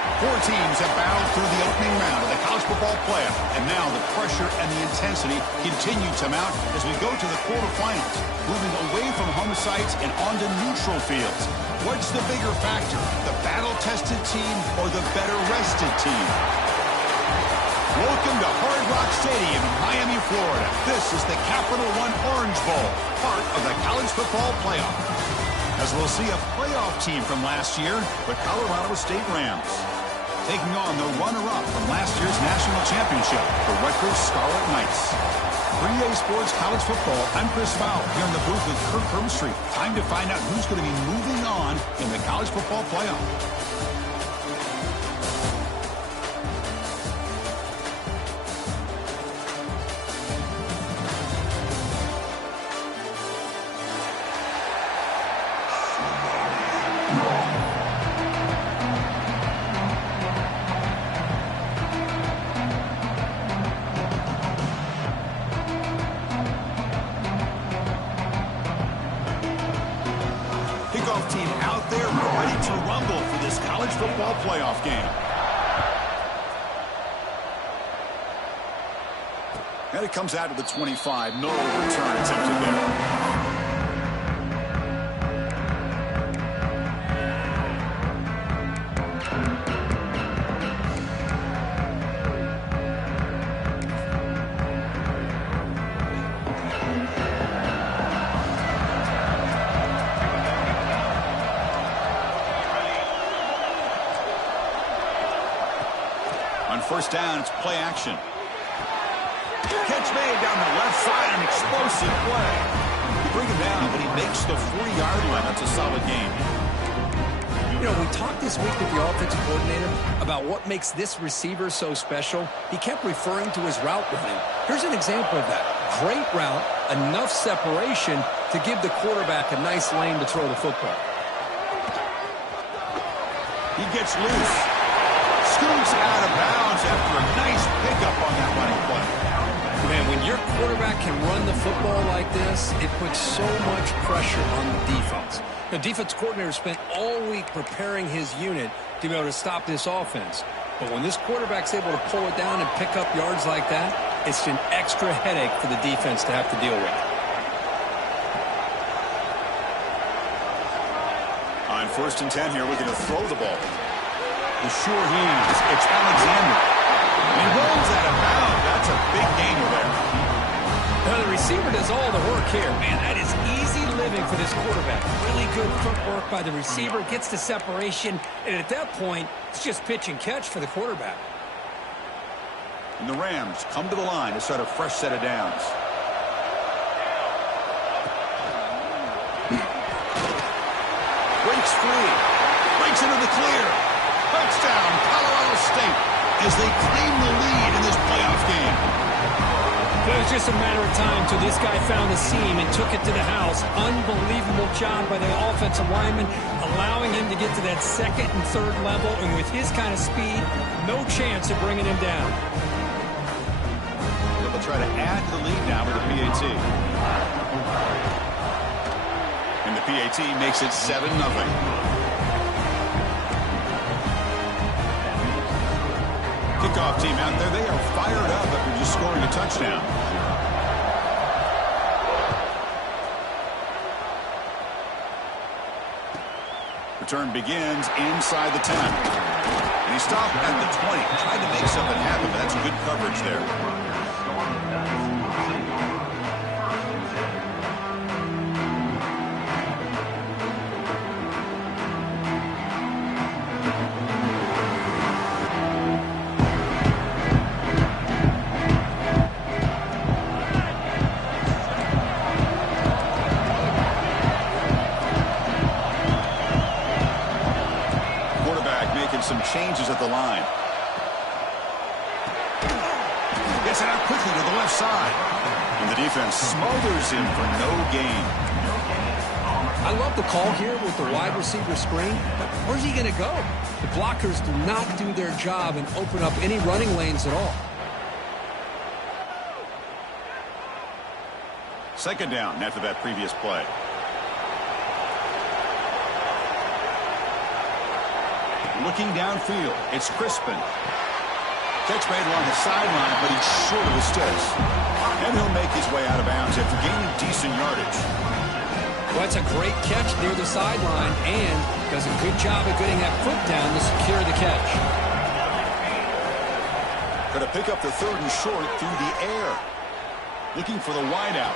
Four teams have battled through the opening round of the college football playoff, and now the pressure and the intensity continue to mount as we go to the quarterfinals, moving away from home sites and onto neutral fields. What's the bigger factor, the battle-tested team or the better-rested team? Welcome to Hard Rock Stadium in Miami, Florida. This is the Capital One Orange Bowl, part of the college football playoff. As we'll see a playoff team from last year, the Colorado State Rams, taking on the runner-up from last year's national championship, the Rutgers Scarlet Knights. 3A Sports College Football, I'm Chris Fowler here in the booth with Kirk Herbstreit. Time to find out who's going to be moving on in the college football playoff. Team out there ready to rumble for this college football playoff game. And it comes out to the 25. No return attempted there. On first down, it's play action. Catch made down the left side, an explosive play. You bring him down, but he makes the 40-yard line. That's a solid game. You know, we talked this week with the offensive coordinator about what makes this receiver so special. He kept referring to his route running. Here's an example of that. Great route, enough separation to give the quarterback a nice lane to throw the football. He gets loose. Scoots out of bounds after a nice pickup on that running play. Man, when your quarterback can run the football like this, it puts so much pressure on the defense. The defense coordinator spent all week preparing his unit to be able to stop this offense. But when this quarterback's able to pull it down and pick up yards like that, it's an extra headache for the defense to have to deal with. On first and 10 here, we're going to throw the ball. The sure hands. It's Alexander. He rolls out of bounds. That's a big gainer there. Now the receiver does all the work here. Man, that is easy living for this quarterback. Really good footwork by the receiver. Gets the separation. And at that point, it's just pitch and catch for the quarterback. And the Rams come to the line to start a fresh set of downs. Breaks free. Breaks into the clear. Touchdown, Colorado State, as they claim the lead in this playoff game. It was just a matter of time till this guy found a seam and took it to the house. Unbelievable job by the offensive lineman, allowing him to get to that second and third level. And with his kind of speed, no chance of bringing him down. They'll try to add to the lead now with the PAT. And the PAT makes it 7-0. Kickoff team out there, they are fired up after just scoring a touchdown. Return begins inside the 10. And he stopped at the 20, tried to make something happen, but that's good coverage there. Some changes at the line. Gets it out quickly to the left side. And the defense smothers him for no gain. I love the call here with the wide receiver screen, but where's he going to go? The blockers do not do their job and open up any running lanes at all. Second down after that previous play. Looking downfield, it's Crispin. Catch made along the sideline, but he's short of the sticks. And he'll make his way out of bounds after gaining decent yardage. Well, that's a great catch near the sideline and does a good job of getting that foot down to secure the catch. Going to pick up the 3rd and short through the air. Looking for the wideout.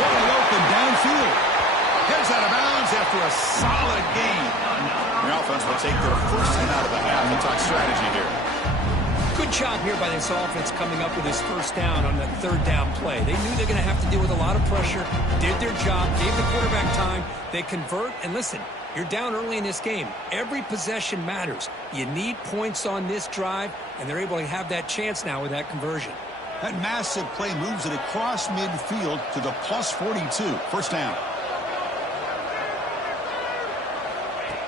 Wide open downfield. Gets out of bounds after a solid gain. The offense will take their first and out of the half and talk strategy here. Good job here by this offense coming up with his first down on that 3rd down play. They knew they're going to have to deal with a lot of pressure, did their job, gave the quarterback time. They convert, and listen, you're down early in this game. Every possession matters. You need points on this drive, and they're able to have that chance now with that conversion. That massive play moves it across midfield to the plus 42. First down.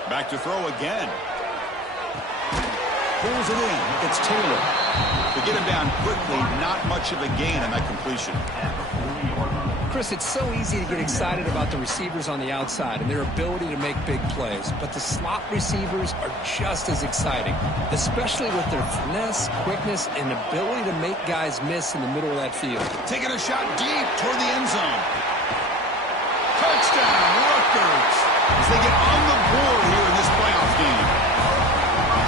Back to throw again. Pulls it in. It's Taylor. To get him down quickly, not much of a gain on that completion. Chris, it's so easy to get excited about the receivers on the outside and their ability to make big plays, but the slot receivers are just as exciting, especially with their finesse, quickness, and ability to make guys miss in the middle of that field. Taking a shot deep toward the end zone. Touchdown, Rutgers, as they get on the board here in this playoff game.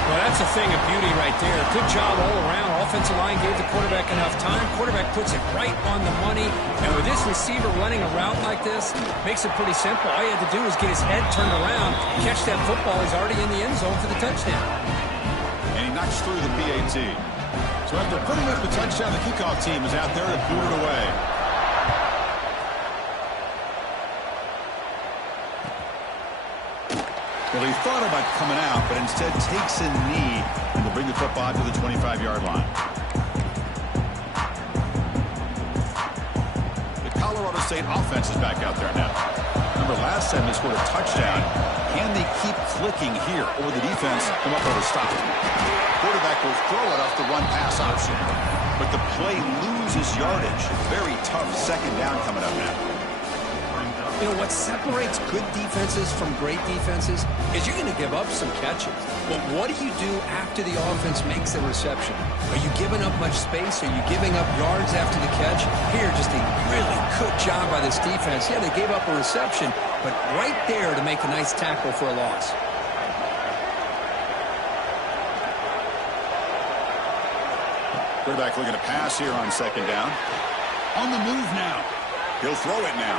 Well, that's a thing of beauty right there. Good job all around. Offensive line gave the quarterback enough time. Quarterback puts it right on the money. And with this receiver running a route like this, makes it pretty simple. All you had to do is get his head turned around, catch that football. He's already in the end zone for the touchdown. And he knocks through the PAT. So after putting up the touchdown, the kickoff team is out there to boot it away. Well, he thought about coming out, but instead takes a knee and will bring the football to the 25-yard line. The Colorado State offense is back out there now. Remember, last time they scored a touchdown. Can they keep clicking here, or will the defense come up with a stop? Quarterback will throw it off the run-pass option, but the play loses yardage. Very tough second down coming up now. You know, what separates good defenses from great defenses is you're going to give up some catches. But what do you do after the offense makes a reception? Are you giving up much space? Are you giving up yards after the catch? Here, just a really good job by this defense. Yeah, they gave up a reception, but right there to make a nice tackle for a loss. Quarterback looking to pass here on second down. On the move now. He'll throw it now.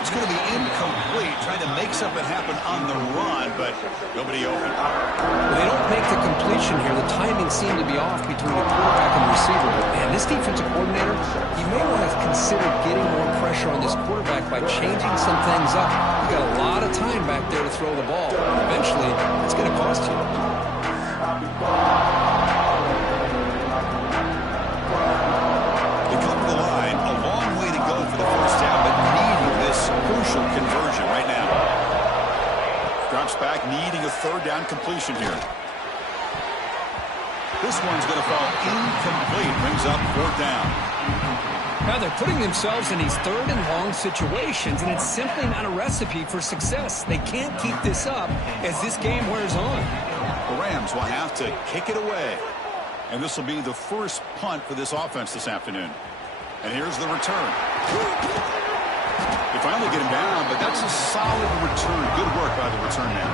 It's going to be incomplete, trying to make something happen on the run, but nobody open. Well, they don't make the completion here. The timing seemed to be off between the quarterback and the receiver. But, man, this defensive coordinator, he may want to consider getting more pressure on this quarterback by changing some things up. You've got a lot of time back there to throw the ball. Eventually, it's going to cost you. They come to the line, a long way to go for the first down, but needing this crucial conversion right now. Drops back, needing a third down completion here. This one's going to fall incomplete. Brings up fourth down. Now they're putting themselves in these third and long situations, and it's simply not a recipe for success. They can't keep this up as this game wears on. The Rams will have to kick it away. And this will be the first punt for this offense this afternoon. And here's the return. They finally get him down, but that's a solid return. Good work by the return man.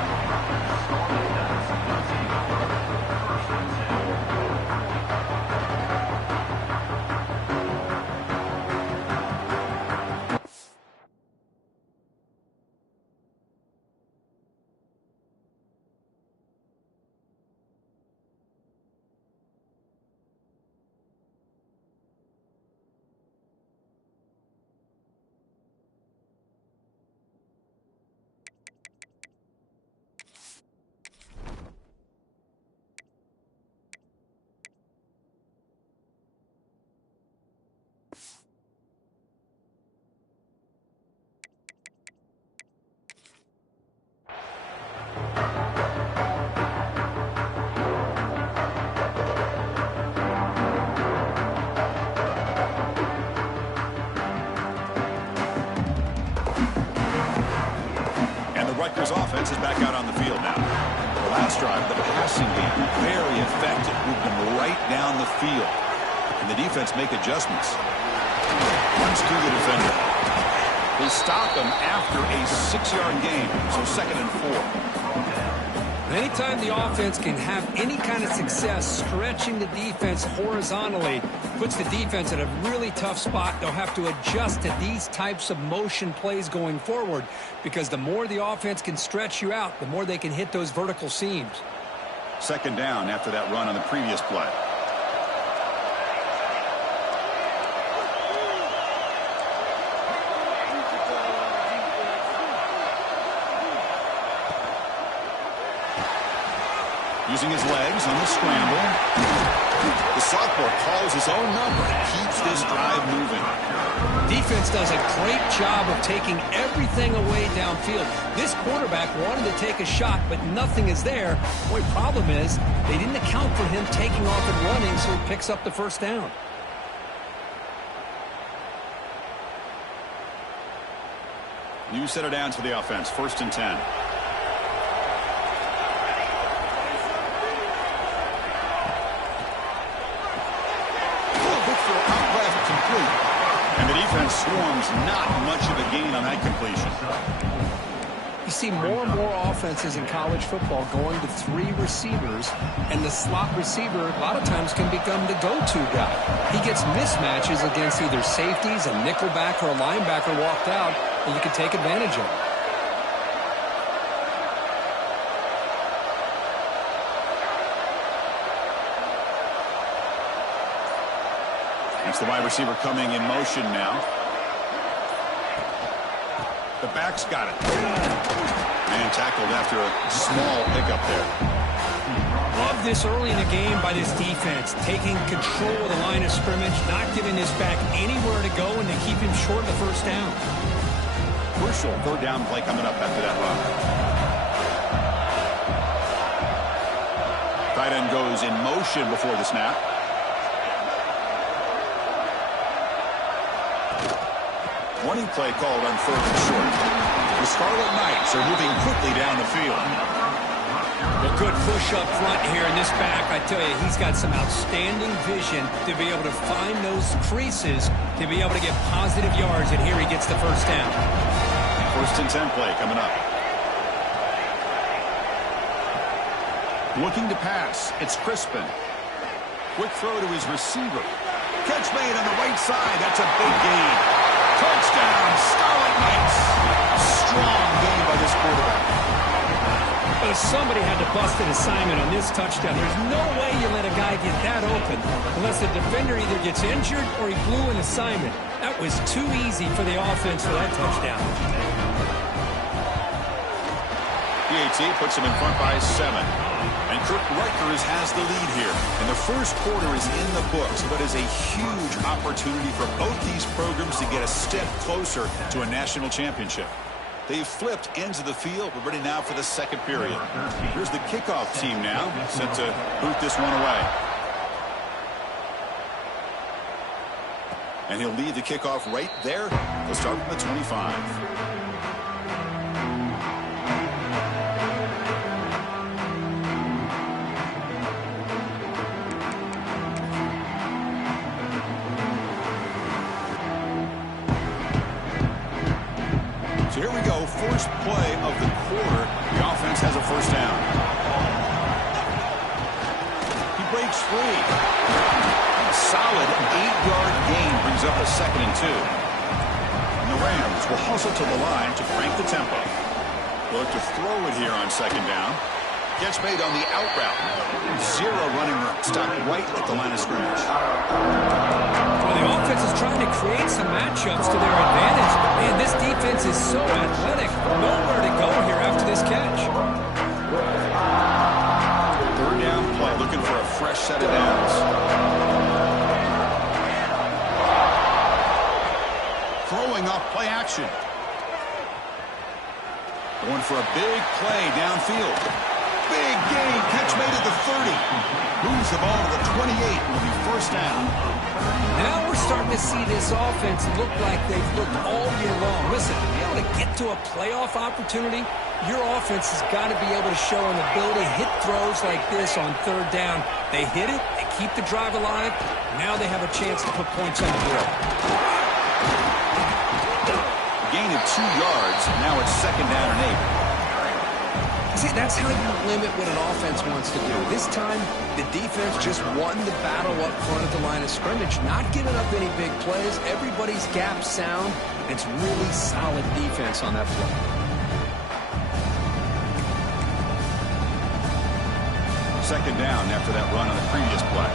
passing game. Very effective. Moved them right down the field. And the defense make adjustments. Runs through the defender. They stop him after a 6-yard gain. So 2nd and 4. Anytime the offense can have any kind of success stretching the defense horizontally, puts the defense in a really tough spot. They'll have to adjust to these types of motion plays going forward, because the more the offense can stretch you out, the more they can hit those vertical seams. 2nd down after that run on the previous play. Using his legs on the scramble. The sophomore calls his own number and keeps this drive moving. Defense does a great job of taking everything away downfield. This quarterback wanted to take a shot, but nothing is there. Boy, problem is they didn't account for him taking off and running, so he picks up the 1st down. New set of downs for the offense. 1st and 10. And the defense swarms, not much of a gain on that completion. You see more and more offenses in college football going to 3 receivers, and the slot receiver a lot of times can become the go-to guy. He gets mismatches against either safeties, a nickelback, or a linebacker walked out, and you can take advantage of it. It's the wide receiver coming in motion now. The back's got it. Man tackled after a small pickup there. Love this early in the game by this defense, taking control of the line of scrimmage, not giving this back anywhere to go, and to keep him short of the 1st down. Crucial 3rd down play coming up after that run. Tight end goes in motion before the snap. Warning play called on 3rd and short. The Scarlet Knights are moving quickly down the field. A good push up front here in this back. I tell you, he's got some outstanding vision to be able to find those creases, to be able to get positive yards, and here he gets the 1st down. 1st and 10 play coming up. Looking to pass. It's Crispin. Quick throw to his receiver. Catch made on the right side. That's a big gain. Touchdown, Scarlet Knights. Strong game by this quarterback. But somebody had to bust an assignment on this touchdown. There's no way you let a guy get that open unless the defender either gets injured or he blew an assignment. That was too easy for the offense for that touchdown. PAT puts him in front by 7. And Kirk Rutgers has the lead here. And the 1st quarter is in the books, but is a huge opportunity for both these programs to get a step closer to a national championship. They've flipped ends of the field. We're ready now for the 2nd period. Here's the kickoff team now, set to boot this one away. And he'll lead the kickoff right there. He'll start from the 25. So here we go, first play of the quarter. The offense has a 1st down. He breaks free. A solid 8-yard gain brings up a 2nd and 2. And the Rams will hustle to the line to crank the tempo. They'll look to throw it here on 2nd down. Catch made on the out route. 0 running room. Stopped right at the line of scrimmage. Well, the offense is trying to create some matchups to their advantage. But, man, this defense is so athletic. Nowhere to go here after this catch. 3rd down play. Looking for a fresh set of downs. Throwing off play action. Going for a big play downfield. Big gain. Catch made at the 30. Moves the ball to the 28. Will be first down. Now we're starting to see this offense look like they've looked all year long. Listen, to be able to get to a playoff opportunity, your offense has got to be able to show an ability to hit throws like this on third down. They hit it, they keep the drive alive. Now they have a chance to put points on the board. Gain of 2 yards. Now it's second down and 8. See, that's how you limit what an offense wants to do. This time, the defense just won the battle up front at the line of scrimmage, not giving up any big plays. Everybody's gap sound. It's really solid defense on that play. Second down after that run on the previous play.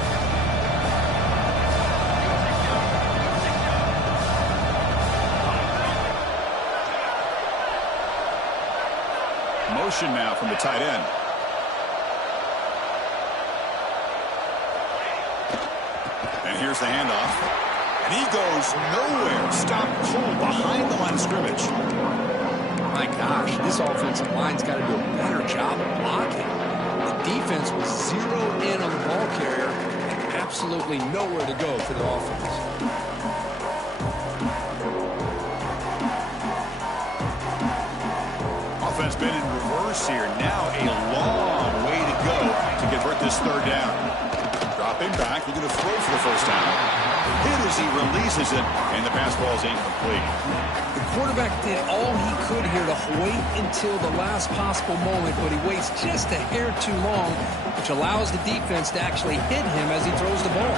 Motion now from the tight end. And here's the handoff. And he goes nowhere. Stopped cold behind the line of scrimmage. My gosh, this offensive line's got to do a better job of blocking. The defense was zeroed in on the ball carrier and absolutely nowhere to go for the offense. Offense been in reverse here. Now a long way to go to convert this third down. Dropping back, looking to throw for the first down. Hit as he releases it, and the pass ball is incomplete. The quarterback did all he could here to wait until the last possible moment, but he waits just a hair too long, which allows the defense to actually hit him as he throws the ball.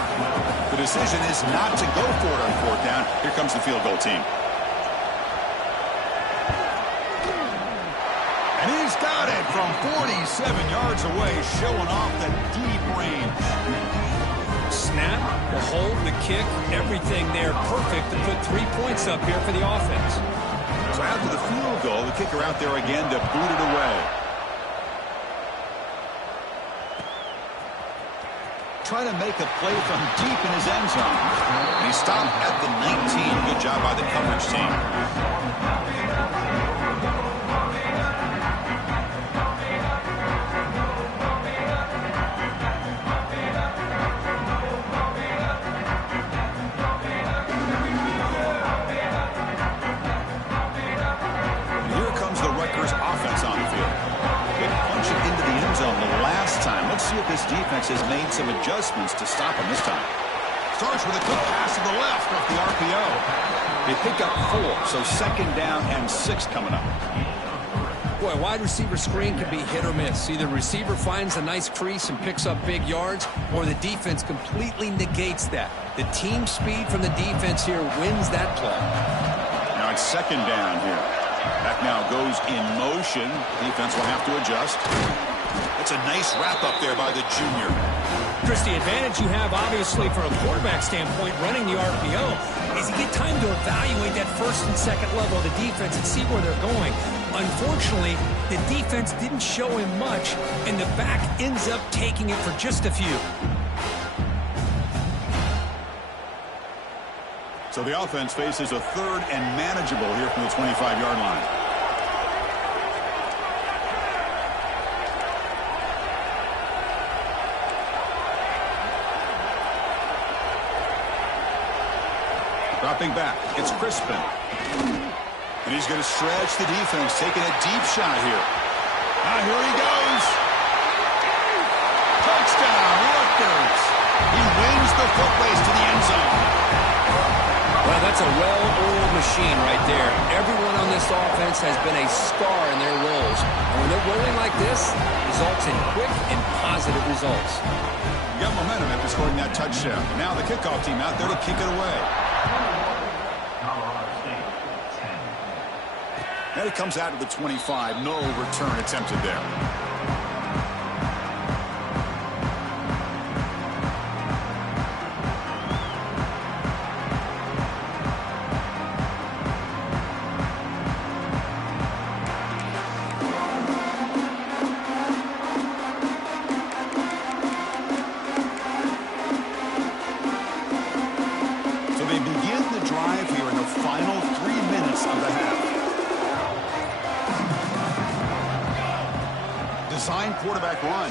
The decision is not to go for it on fourth down. Here comes the field goal team. And he's got it from 47 yards away, showing off the deep range. Snap, the hold, the kick, everything there perfect to put 3 points up here for the offense. So after the field goal, the kicker out there again to boot it away. Trying to make a play from deep in his end zone. And he stopped at the 19. Good job by the coverage team. Let's see if this defense has made some adjustments to stop him this time. Starts with a quick pass to the left off the RPO. They pick up 4, so second down and 6 coming up. Boy, wide receiver screen can be hit or miss. Either receiver finds a nice crease and picks up big yards, or the defense completely negates that. The team speed from the defense here wins that play. Now it's second down here. Back now goes in motion. Defense will have to adjust. It's a nice wrap up there by the junior. Chris, the advantage you have, obviously, from a quarterback standpoint, running the RPO, is you get time to evaluate that first and second level of the defense and see where they're going. Unfortunately, the defense didn't show him much, and the back ends up taking it for just a few. So the offense faces a third and manageable here from the 25-yard line. Dropping back, it's Crispin. And he's going to stretch the defense, taking a deep shot here. Now here he goes. Touchdown, Rutgers. He wins the foot race to the end zone. Well, that's a well-oiled machine right there. Everyone on this offense has been a star in their roles. And when they're rolling like this, results in quick and positive results. You got momentum after scoring that touchdown. Now the kickoff team out there to kick it away. And it comes out to the 25. No return attempted there. So they begin the drive here in the final 3 minutes of the half. Design quarterback run.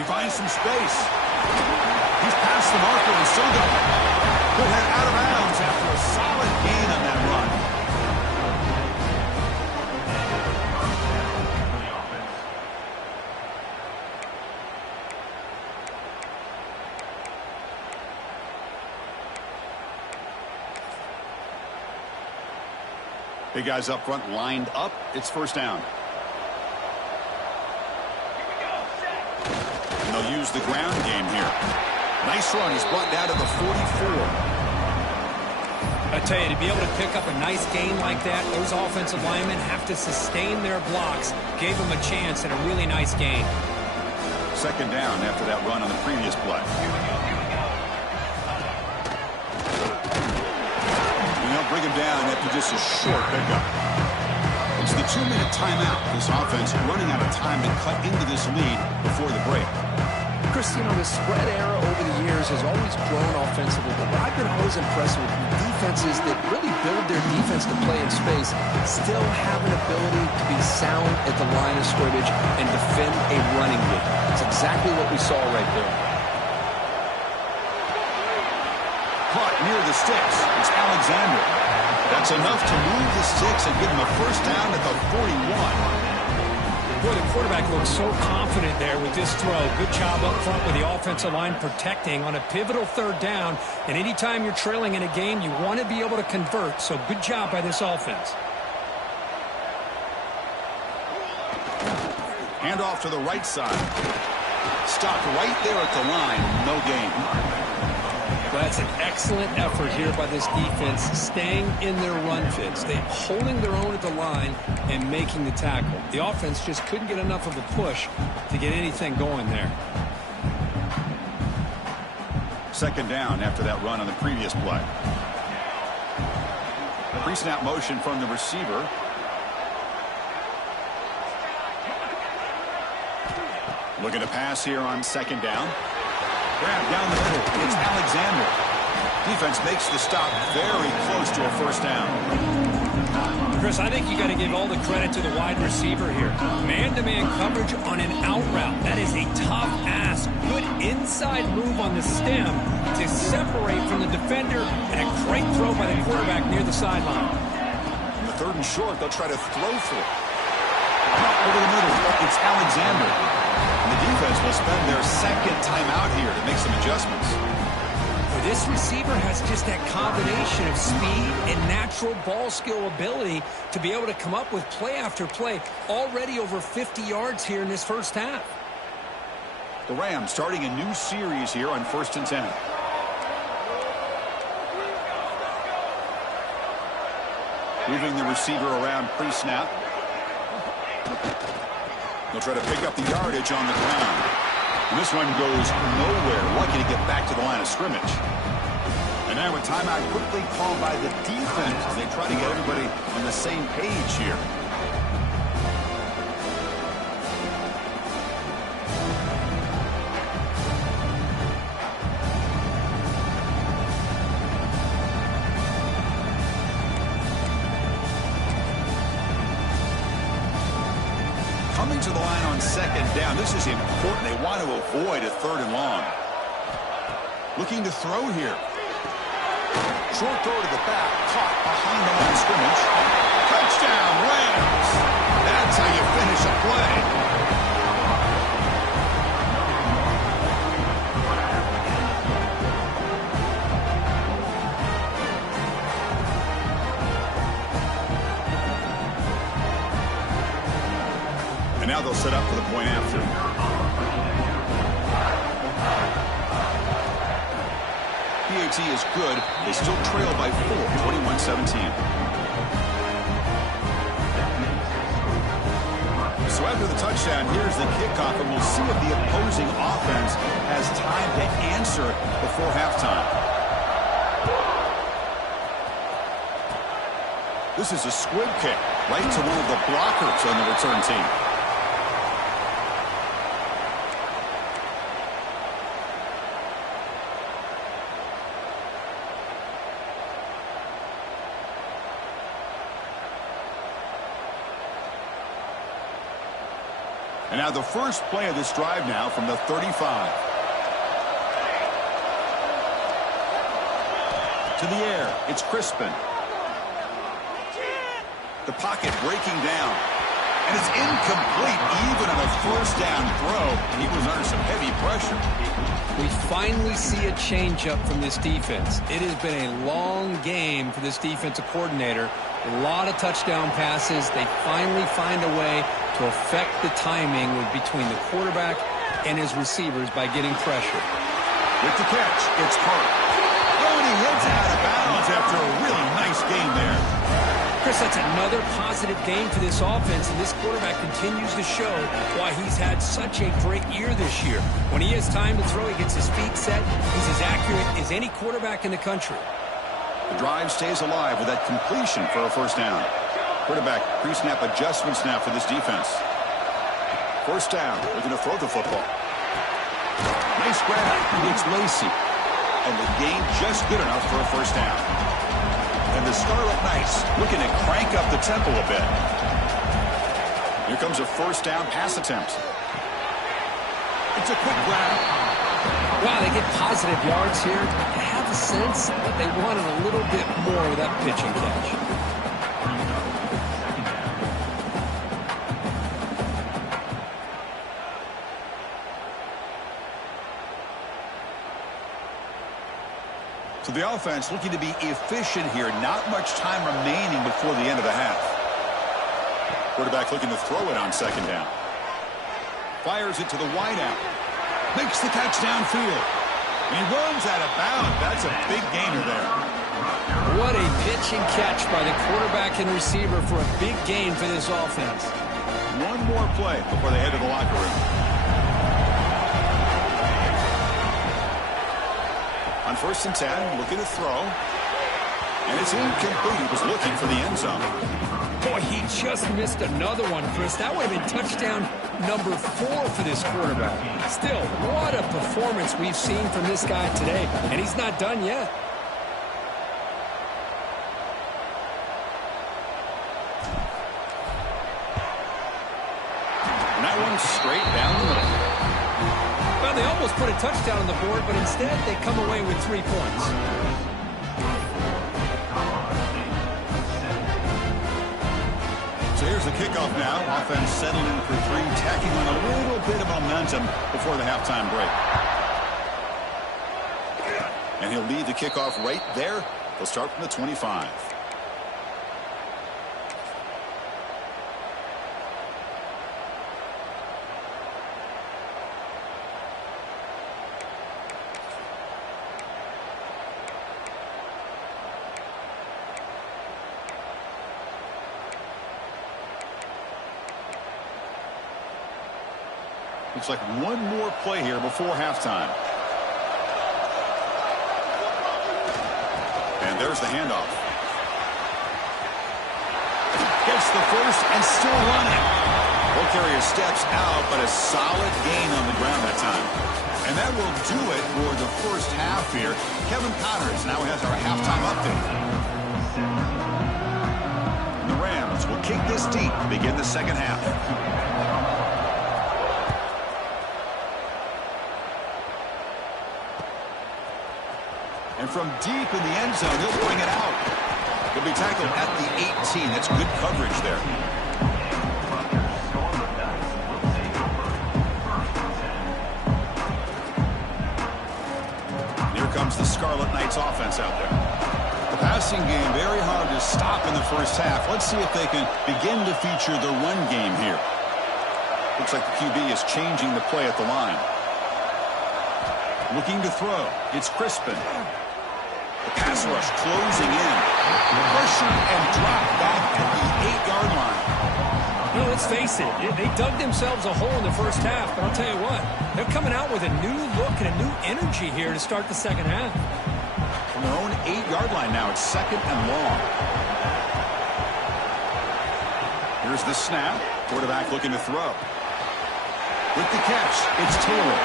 He finds some space. He's past the marker and still going. Could head out of bounds after a solid gain on that run. Big guys up front lined up. It's first down. And they'll use the ground game here. Nice run. He's brought down to the 44. I tell you, to be able to pick up a nice gain like that, those offensive linemen have to sustain their blocks. Gave him a chance and a really nice gain. Second down after that run on the previous play. Bring him down after just a short pickup. It's the 2-minute timeout. This offense running out of time to cut into this lead before the break. Chris, you know, the spread era over the years has always grown offensively, but what I've been always impressed with defenses that really build their defense to play in space still have an ability to be sound at the line of scrimmage and defend a running game. It's exactly what we saw right there. Caught near the sticks. It's Alexander. That's enough to move the sticks and give him a first down at the 41. Boy, the quarterback looks so confident there with this throw. Good job up front with the offensive line protecting on a pivotal third down. And anytime you're trailing in a game, you want to be able to convert. So good job by this offense. Hand off to the right side. Stopped right there at the line. No gain. Well, that's an excellent effort here by this defense, staying in their run fits. They're holding their own at the line and making the tackle. The offense just couldn't get enough of a push to get anything going there. Second down after that run on the previous play. Pre-snap motion from the receiver. Looking to pass here on second down. Grab down the middle. It's Alexander. Defense makes the stop very close to a first down. Chris, I think you got to give all the credit to the wide receiver here. Man-to-man coverage on an out route. That is a tough ask. Good inside move on the stem to separate from the defender, and a great throw by the quarterback near the sideline. On the third and short, they'll try to throw for it. Over the middle, it's Alexander. And the defense will spend their second timeout here to make some adjustments. This receiver has just that combination of speed and natural ball skill ability to be able to come up with play after play. Already over 50 yards here in this first half. The Rams starting a new series here on 1st and 10. Moving the receiver around pre-snap. They'll try to pick up the yardage on the ground. And this one goes nowhere. Lucky to get back to the line of scrimmage. And now a timeout quickly called by the defense as they try to get everybody on the same page here. Coming to the line on second down. This is important. They want to avoid a third and long. Looking to throw here. Short throw to the back. Caught behind the line of scrimmage. Touchdown, Rams. That's how you finish a play. And now they'll set up for the point after. PAT is good. They still trail by 4, 21-17. So after the touchdown, here's the kickoff, and we'll see if the opposing offense has time to answer before halftime. This is a squib kick right to one of the blockers on the return team. And now the first play of this drive now from the 35. To the air, it's Crispin. The pocket breaking down. And it's incomplete even on a first down throw. He was under some heavy pressure. We finally see a changeup from this defense. It has been a long game for this defensive coordinator. A lot of touchdown passes. They finally find a way to affect the timing between the quarterback and his receivers by getting pressure. With the catch, it's Hart. Oh, and he heads out of bounds after a really nice game there. Chris, that's another positive game for this offense, and this quarterback continues to show why he's had such a great year this year. When he has time to throw, he gets his feet set. He's as accurate as any quarterback in the country. The drive stays alive with that completion for a first down. Quarterback pre-snap adjustments now for this defense. First down, looking to throw the football. Nice grab. It's Lacy. And the gain just good enough for a first down. And the Scarlet Knights looking to crank up the tempo a bit. Here comes a first down pass attempt. It's a quick grab. Wow, they get positive yards here. You have a sense that they wanted a little bit more with that pitch and catch. So the offense looking to be efficient here. Not much time remaining before the end of the half. Quarterback looking to throw it on second down. Fires it to the wideout. Makes the catch downfield. And he runs out of bounds. That's a big gainer there. What a pitch and catch by the quarterback and receiver for a big gain for this offense. One more play before they head to the locker room. On 1st and 10, looking to throw. And it's incomplete. He was looking for the end zone. Boy, he just missed another one, Chris. That would have been touchdown number 4 for this quarterback. Still, what a performance we've seen from this guy today. And he's not done yet. And that one's straight down the middle. Well, they almost put a touchdown on the board, but instead they come away with 3 points. So here's the kickoff now. Offense settled in for 3, tacking on a little bit of momentum before the halftime break. And he'll lead the kickoff right there. They'll start from the 25. Looks like one more play here before halftime. And there's the handoff. Gets the first and still running. Ball carrier steps out, but a solid gain on the ground that time. And that will do it for the first half here. Kevin Connors now has our halftime update. And the Rams will kick this deep to begin the second half. And from deep in the end zone, he'll bring it out. He'll be tackled at the 18. That's good coverage there. Here comes the Scarlet Knights offense out there. The passing game very hard to stop in the first half. Let's see if they can begin to feature the run game here. Looks like the QB is changing the play at the line. Looking to throw. It's Crispin. The pass rush closing in. Pressure and drop back at the 8-yard line. Well, let's face it, they dug themselves a hole in the first half, but I'll tell you what, they're coming out with a new look and a new energy here to start the second half. From their own 8-yard line now, it's second and long. Here's the snap. Quarterback looking to throw. With the catch, it's Taylor.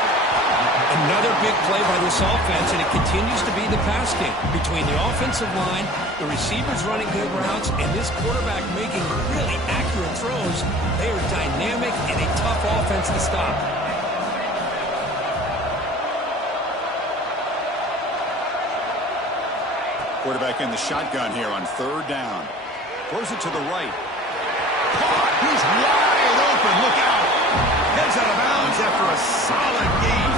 Another big play by this offense, and it continues to be the pass game. Between the offensive line, the receivers running good routes, and this quarterback making really accurate throws, they are dynamic and a tough offense to stop. Quarterback in the shotgun here on third down. Throws it to the right. Caught! He's wide open. Look out! Heads out of bounds after a solid gain.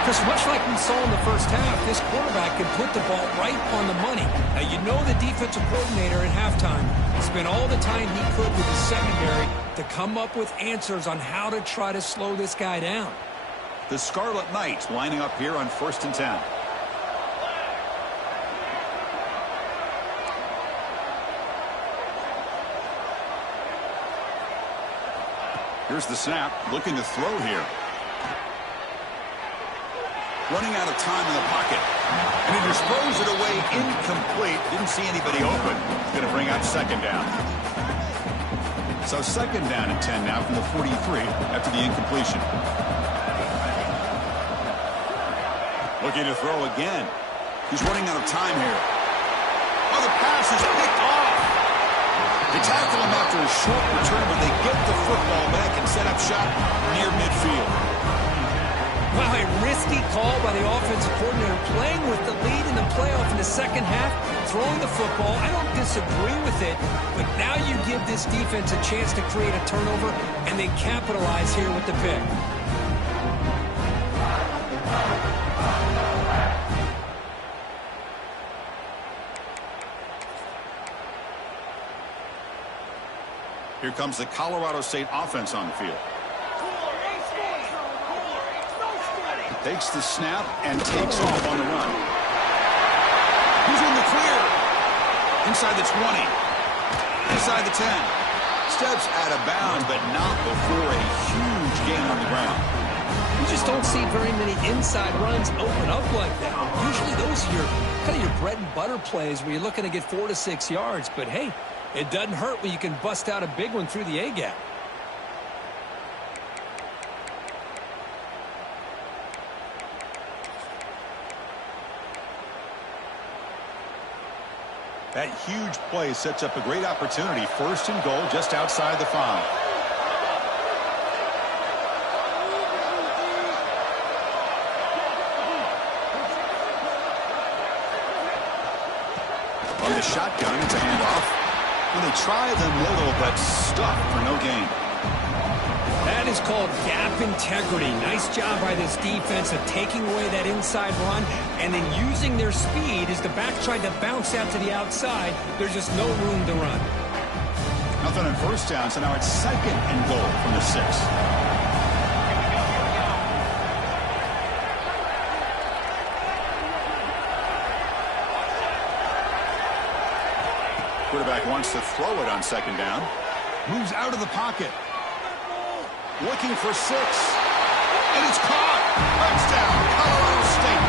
Because much like we saw in the first half, this quarterback can put the ball right on the money. Now, you know the defensive coordinator at halftime spent all the time he could with the secondary to come up with answers on how to try to slow this guy down. The Scarlet Knights lining up here on 1st and 10. Here's the snap, looking to throw here. Running out of time in the pocket. And he just throws it away incomplete. Didn't see anybody open. He's going to bring out second down. So second down and 10 now from the 43 after the incompletion. Looking to throw again. He's running out of time here. Oh, the pass is picked off. They tackle him after a short return, but they get the football back and set up shop near midfield. Wow, a risky call by the offensive coordinator, playing with the lead in the playoff in the second half, throwing the football. I don't disagree with it, but now you give this defense a chance to create a turnover, and they capitalize here with the pick. Here comes the Colorado State offense on the field. Takes the snap and takes off on the run. He's in the clear. Inside the 20. Inside the 10. Steps out of bounds, but not before a huge gain on the ground. You just don't see very many inside runs open up like that. Usually those are kind of your bread and butter plays where you're looking to get 4 to 6 yards. But, hey, it doesn't hurt when you can bust out a big one through the A-gap. That huge play sets up a great opportunity. 1st and goal just outside the 5. On the shotgun, it's a handoff. And they try them little, but stuffed for no gain. That is called gap integrity. Nice job by this defense of taking away that inside run and then using their speed as the back tried to bounce out to the outside. There's just no room to run. Nothing on 1st down, so now it's 2nd and goal from the 6. Quarterback wants to throw it on 2nd down. Moves out of the pocket. Looking for 6. And it's caught. Touchdown, Colorado State.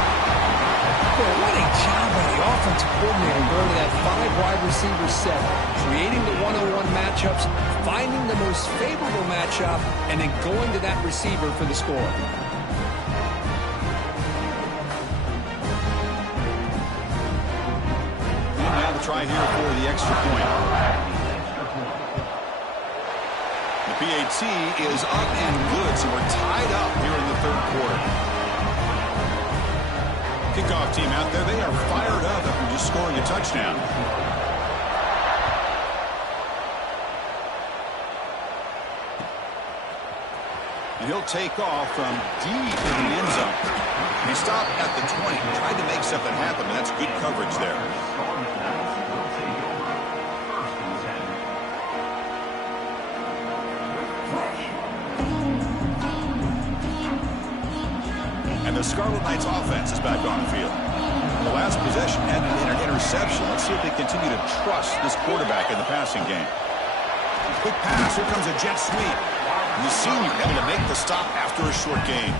Boy, what a job by the offensive coordinator going to that 5 wide receiver set, creating the one-on-one matchups, finding the most favorable matchup, and then going to that receiver for the score. And now the try here for the extra point. The PAT is up and good, so we're tied up here in the 3rd quarter. Kickoff team out there, they are fired up after just scoring a touchdown. And he'll take off from deep in the end zone. He stopped at the 20, tried to make something happen, and that's good coverage there. And the Scarlet Knights offense is back on the field. The last possession ended in an interception. Let's see if they continue to trust this quarterback in the passing game. Quick pass. Here comes a jet sweep. And the senior able to make the stop after a short gain.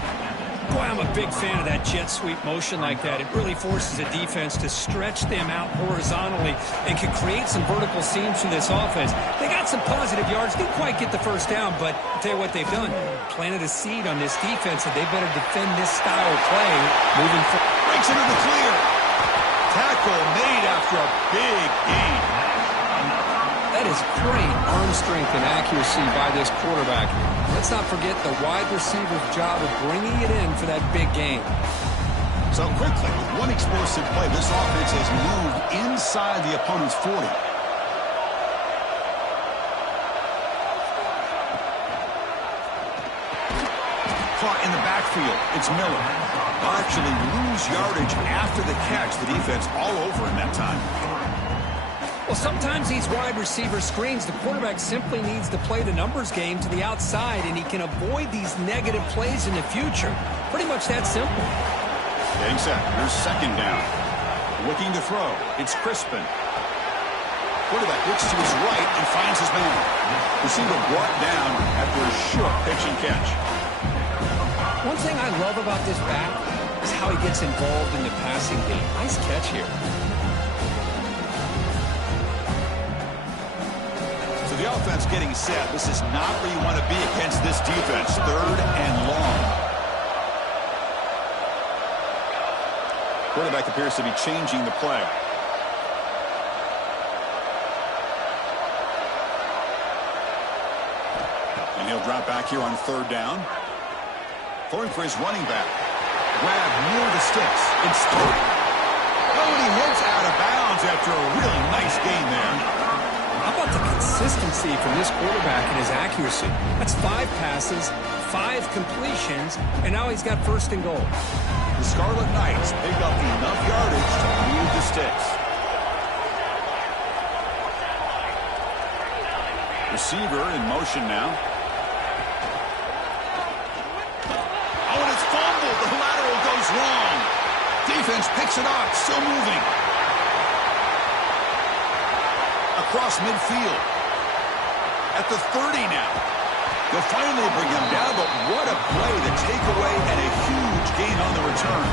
Boy, I'm a big fan of that jet sweep motion like that. It really forces a defense to stretch them out horizontally and can create some vertical seams for this offense. They got some positive yards, didn't quite get the first down, but I'll tell you what they've done. Planted a seed on this defense, and they better defend this style of play moving forward. Breaks into the clear. Tackle made after a big gain. That is great arm strength and accuracy by this quarterback. Let's not forget the wide receiver's job of bringing it in for that big game. So quickly, with one explosive play, this offense has moved inside the opponent's 40. Caught in the backfield. It's Miller. They'll actually lose yardage after the catch. The defense all over him that time. Well, sometimes these wide receiver screens, the quarterback simply needs to play the numbers game to the outside, and he can avoid these negative plays in the future. Pretty much that simple. Getting set. Here's second down. Looking to throw. It's Crispin. Quarterback looks to his right and finds his man. Receiver brought down after a short pitch and catch. One thing I love about this back is how he gets involved in the passing game. Nice catch here. So the offense getting set. This is not where you want to be against this defense. Third and long. Quarterback appears to be changing the play. And he'll drop back here on third down. Throwing for his running back. Grab near the sticks. It's third. Oh, and he heads out of bounds after a really nice gain there. How about the consistency from this quarterback and his accuracy? That's 5 passes, 5 completions, and now he's got first and goal. The Scarlet Knights pick up enough yardage to lead the sticks. Receiver in motion now. Oh, and it's fumbled. The lateral goes long. Defense picks it up, still moving. Across midfield. At the 30 now. They'll finally bring him down, but what a play, the takeaway, and a huge gain on the return.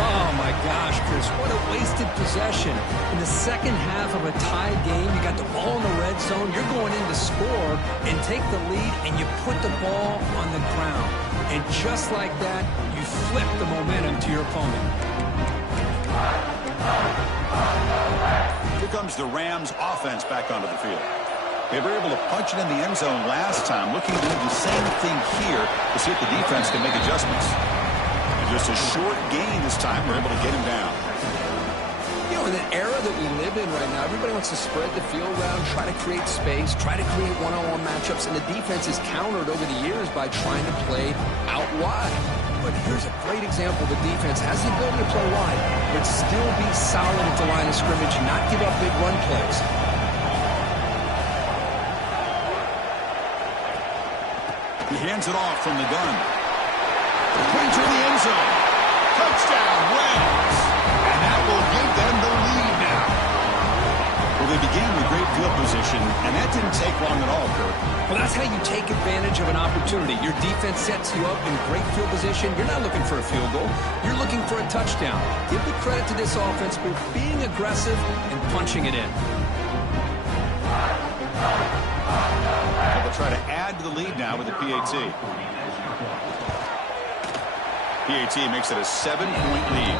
Oh, my gosh, Chris, what a wasted possession. In the second half of a tied game, you got the ball in the red zone, you're going in to score and take the lead, and you put the ball on the ground. And just like that, you flip the momentum to your opponent. Here comes the Rams offense back onto the field. They were able to punch it in the end zone last time, looking to do the same thing here to see if the defense can make adjustments. And just a short gain this time, we're able to get him down. You know, in the era that we live in right now, everybody wants to spread the field around, try to create space, try to create one-on-one matchups, and the defense is countered over the years by trying to play out wide. But here's a great example. The defense has the ability to play wide, but still be solid at the line of scrimmage, not give up big run plays. He hands it off from the gun. Point to the end zone. Touchdown, Rams. And that will give them the lead now. Well, they began with great field position, and that didn't take long at all, Kurt. Well, that's how you take advantage of an opportunity. Your defense sets you up in great field position. You're not looking for a field goal. You're looking for a touchdown. Give the credit to this offense for being aggressive and punching it in. They'll try to add to the lead now with the PAT. PAT makes it a 7-point lead.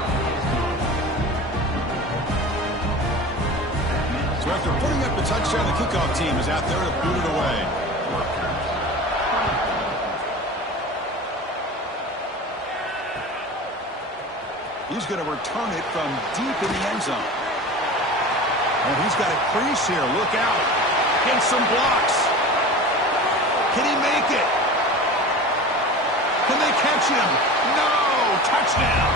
So after putting up the touchdown, the kickoff team is out there to boot it away. He's going to return it from deep in the end zone. Oh, he's got a crease here. Look out. Against some blocks. Can he make it? Can they catch him? No! Touchdown!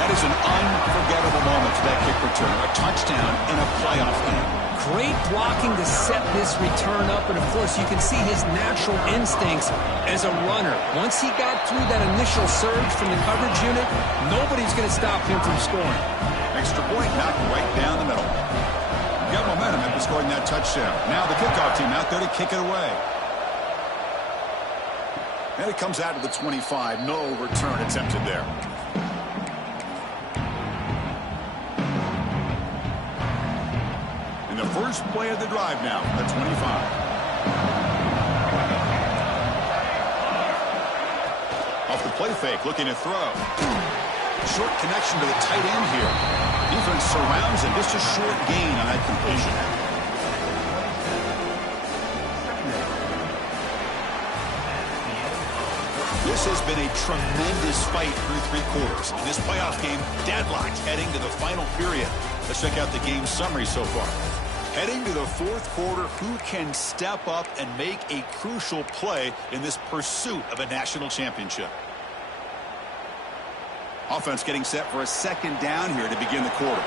That is an unforgettable moment for that kick return. A touchdown in a playoff game. Great blocking to set this return up, and of course you can see his natural instincts as a runner. Once he got through that initial surge from the coverage unit, nobody's going to stop him from scoring. Extra point knocked right down the middle. Got momentum after scoring that touchdown. Now the kickoff team out there to kick it away. And it comes out to the 25. No return attempted there. And the first play of the drive now, the 25. Off the play fake, looking to throw. Short connection to the tight end here. Defense surrounds him. Just a short gain on that completion. This has been a tremendous fight through 3 quarters. In this playoff game, deadlocked heading to the final period. Let's check out the game summary so far. Heading to the 4th quarter, who can step up and make a crucial play in this pursuit of a national championship? Offense getting set for a 2nd down here to begin the quarter.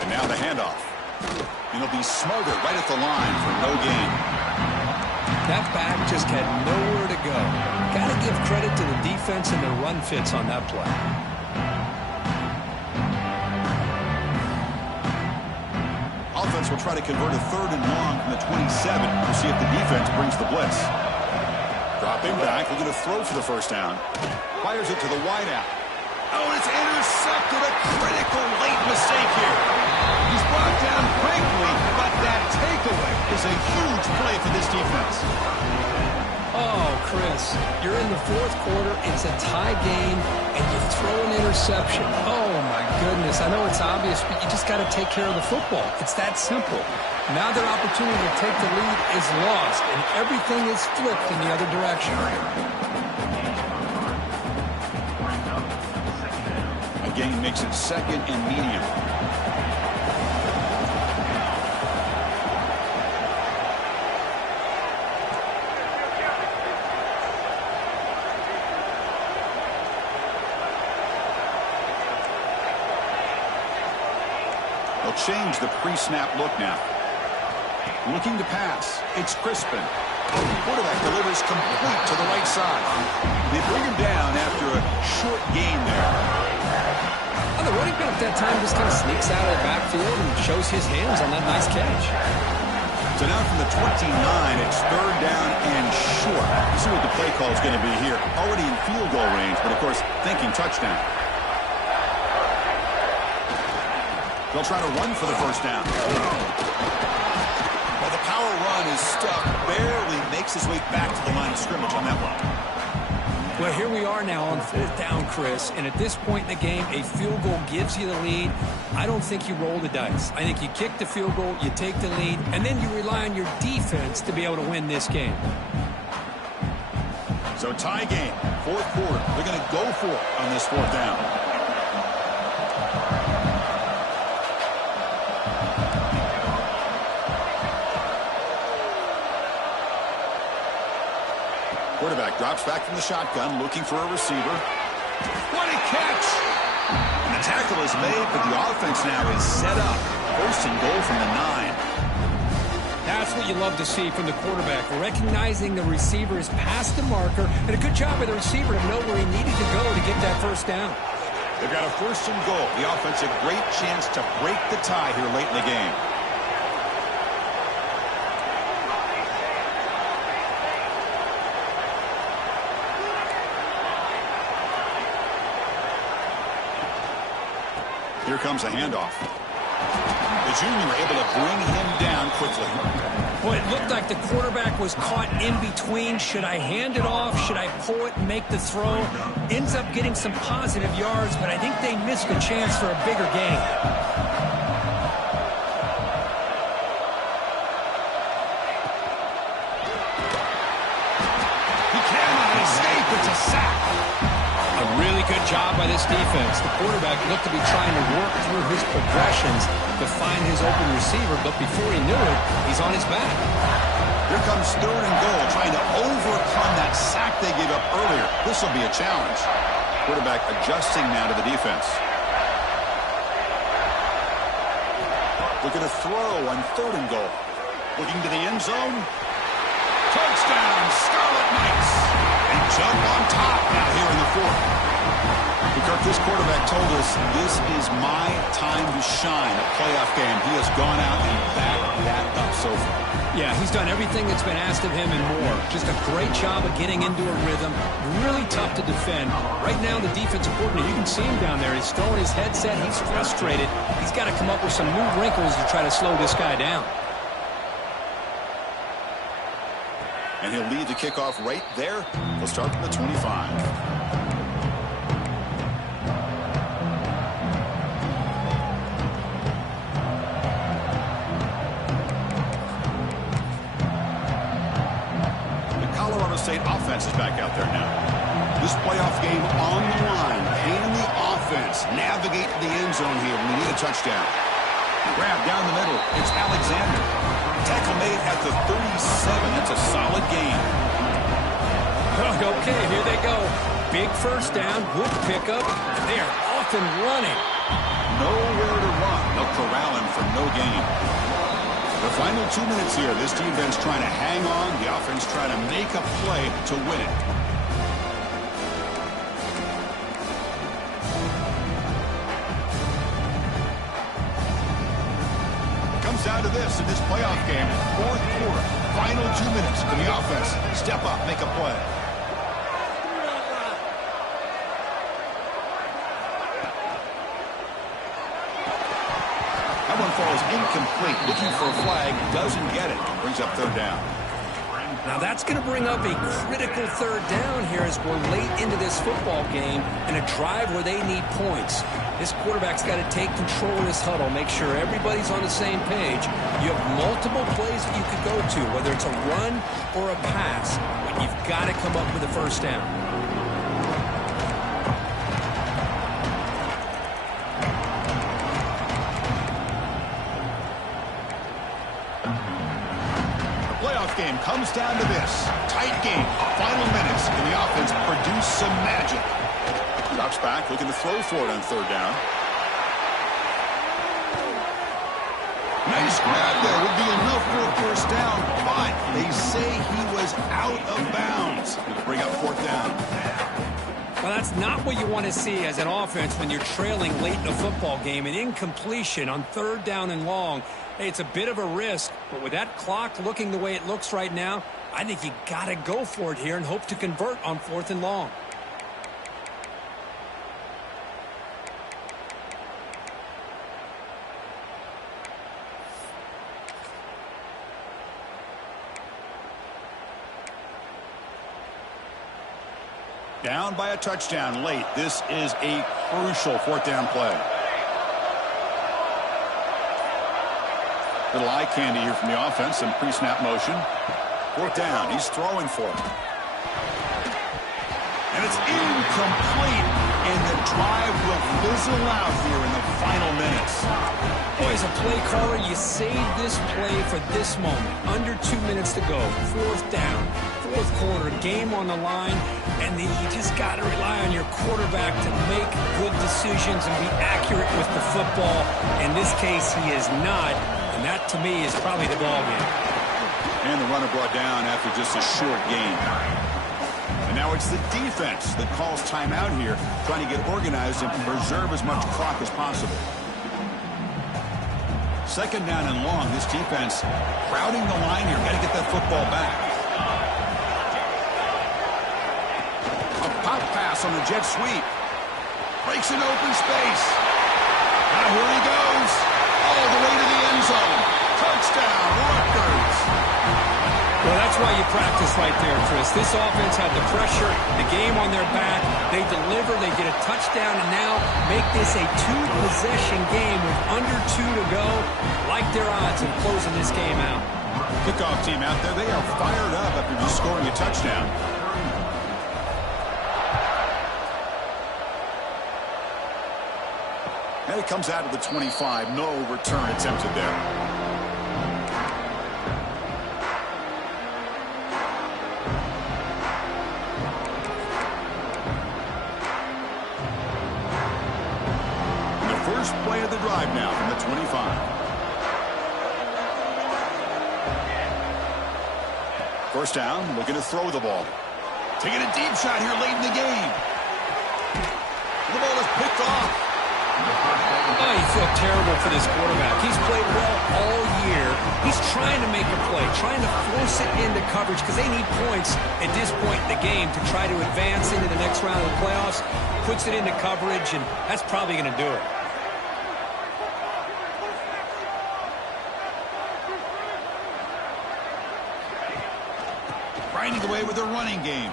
And now the handoff. And he'll be smothered right at the line for no gain. That back just had nowhere to go. Got to give credit to the defense and their run fits on that play. Offense will try to convert a 3rd and long from the 27. We'll see if the defense brings the blitz. Dropping back, looking to throw for the 1st down. Fires it to the wideout. Oh, it's intercepted. A critical late mistake here. He's brought down quickly, but that takeaway is a huge play for this defense. Oh, Chris, you're in the 4th quarter. It's a tie game, and you throw an interception. Oh, my goodness. I know it's obvious, but you just got to take care of the football. It's that simple. Now their opportunity to take the lead is lost, and everything is flipped in the other direction. Again, makes it 2nd and medium. They'll change the pre-snap look now. Looking to pass. It's Crispin. Quarterback delivers complete to the right side. They bring him down after a short gain there. The running back that time just kind of sneaks out of the backfield and shows his hands on that nice catch. So now from the 29, it's 3rd down and short. You see what the play call is going to be here. Already in field goal range, but of course, thinking touchdown. They'll try to run for the 1st down. Well, the power run is stuck. Barely makes his way back to the line of scrimmage on that one. Well, here we are now on 4th down, Chris, and at this point in the game, a field goal gives you the lead. I don't think you roll the dice. I think you kick the field goal, you take the lead, and then you rely on your defense to be able to win this game. So tie game, 4th quarter. They're going to go for it on this 4th down. Quarterback drops back from the shotgun, looking for a receiver. What a catch! And the tackle is made, but the offense now is set up. 1st and goal from the 9. That's what you love to see from the quarterback, recognizing the receiver is past the marker, and a good job by the receiver to know where he needed to go to get that 1st down. They've got a 1st and goal. The offense a great chance to break the tie here late in the game. Here comes a handoff. The junior able to bring him down quickly. Well, it looked like the quarterback was caught in between. Should I hand it off? Should I pull it and make the throw? Ends up getting some positive yards, but I think they missed a chance for a bigger gain. He cannot escape. It's a sack. A really good job by this defense. The quarterback looked to be trying to work through his progressions to find his open receiver, but before he knew it, he's on his back. Here comes 3rd and goal, trying to overcome that sack they gave up earlier. This will be a challenge. Quarterback adjusting now to the defense. Looking to throw on 3rd and goal. Looking to the end zone. Touchdown, Scarlet Knights. And jump on top now here in the 4th. Kirk, this quarterback told us this is my time to shine, a playoff game. He has gone out and backed that up so far. Yeah, he's done everything that's been asked of him and more. Just a great job of getting into a rhythm. Really tough to defend. Right now, the defensive coordinator, you can see him down there. He's throwing his headset. He's frustrated. He's got to come up with some new wrinkles to try to slow this guy down. And he'll lead the kickoff right there. We'll start from the 25. State offense is back out there now. This playoff game on the line. Can the offense navigate the end zone here when we need a touchdown? Grab down the middle. It's Alexander. Tackle made at the 37. That's a solid gain. Okay, here they go. Big first down, good pickup. They are off and running. Nowhere to run. They'll corral him for no gain. The final 2 minutes here. This defense trying to hang on. The offense trying to make a play to win it. Comes down to this in this playoff game. Fourth quarter. Final 2 minutes. Can the offense step up, make a play? That one falls incomplete. Looking for a flag. Doesn't get it. Brings up third down. Now that's going to bring up a critical third down here as we're late into this football game in a drive where they need points. This quarterback's got to take control of this huddle, make sure everybody's on the same page. You have multiple plays that you could go to, whether it's a run or a pass, but you've got to come up with a first down. Game comes down to this. Tight game. Final minutes. Can the offense produce some magic? Drops back, looking to throw for it on third down. Nice grab there. Would be enough for a first down, but they say he was out of bounds. It'll bring up fourth down. Well, that's not what you want to see as an offense when you're trailing late in a football game. An incompletion on third down and long. Hey, it's a bit of a risk, but with that clock looking the way it looks right now, I think you got to go for it here and hope to convert on fourth and long. Down by a touchdown late. This is a crucial fourth down play. Little eye candy here from the offense. Some pre-snap motion. Fourth down. He's throwing for it. And it's incomplete. And the drive will fizzle out here in the final minutes. Boy, as a play caller, you save this play for this moment. Under 2 minutes to go. Fourth down. Fourth quarter. Game on the line. And then you just got to rely on your quarterback to make good decisions and be accurate with the football. In this case, he is not. And that, to me, is probably the ball game. And the runner brought down after just a short gain. And now it's the defense that calls timeout here, trying to get organized and preserve as much clock as possible. Second down and long. This defense crowding the line here. Got to get that football back. A pop pass on the jet sweep. Breaks an open space. Now here he goes. All the way to the end zone. Touchdown, Rutgers. Well, that's why you practice right there, Chris. This offense had the pressure, the game on their back. They deliver, they get a touchdown, and now make this a two-possession game with under 2 to go. Like their odds of closing this game out. Kickoff team out there, they are fired up after just scoring a touchdown. And it comes out of the 25. No return attempted there. And the first play of the drive now from the 25. First down, looking to throw the ball. Taking a deep shot here late in the game. The ball is picked off. Oh, you feel terrible for this quarterback. He's played well all year. He's trying to make a play, trying to force it into coverage because they need points at this point in the game to try to advance into the next round of the playoffs. Puts it into coverage, and that's probably going to do it. Grinding away with a running game.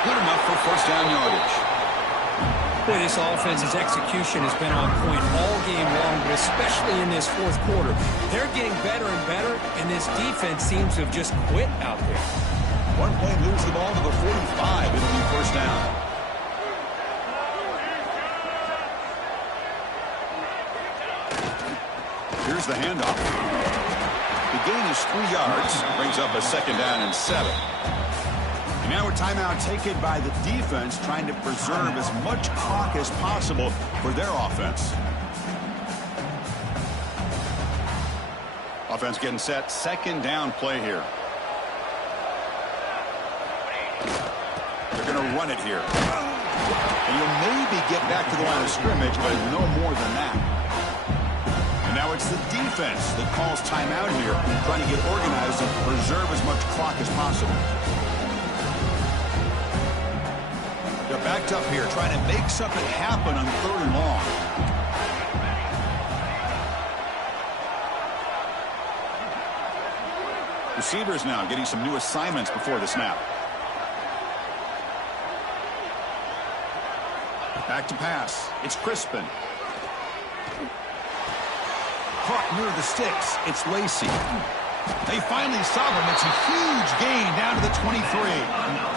Good enough for first down yardage. Boy, this offense's execution has been on point all game long, but especially in this fourth quarter. They're getting better and better, and this defense seems to have just quit out there. One play moves the ball to the 45. It'll be first down. Here's the handoff. The gain is 3 yards. Brings up a second down and 7. And now a timeout taken by the defense, trying to preserve as much clock as possible for their offense. Offense getting set. Second down play here. They're going to run it here. And you'll maybe get back to the line of scrimmage, but no more than that. And now it's the defense that calls timeout here, trying to get organized and preserve as much clock as possible. They're backed up here, trying to make something happen on 3rd and long. Receivers now getting some new assignments before the snap. Back to pass. It's Crispin. Caught near the sticks. It's Lacy. They finally stop him. It's a huge gain down to the 23.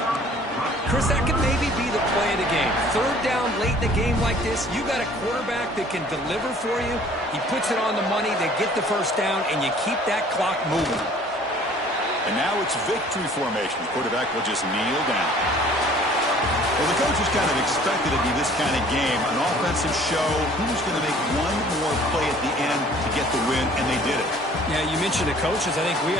Chris, that could maybe be the play of the game. 3rd down late in the game like this, you got a quarterback that can deliver for you. He puts it on the money, they get the first down, and you keep that clock moving. And now it's victory formation. The quarterback will just kneel down. Well, the coaches kind of expected it to be this kind of game. An offensive show. Who's going to make one more play at the end to get the win, and they did it. Yeah, you mentioned the coaches. I think we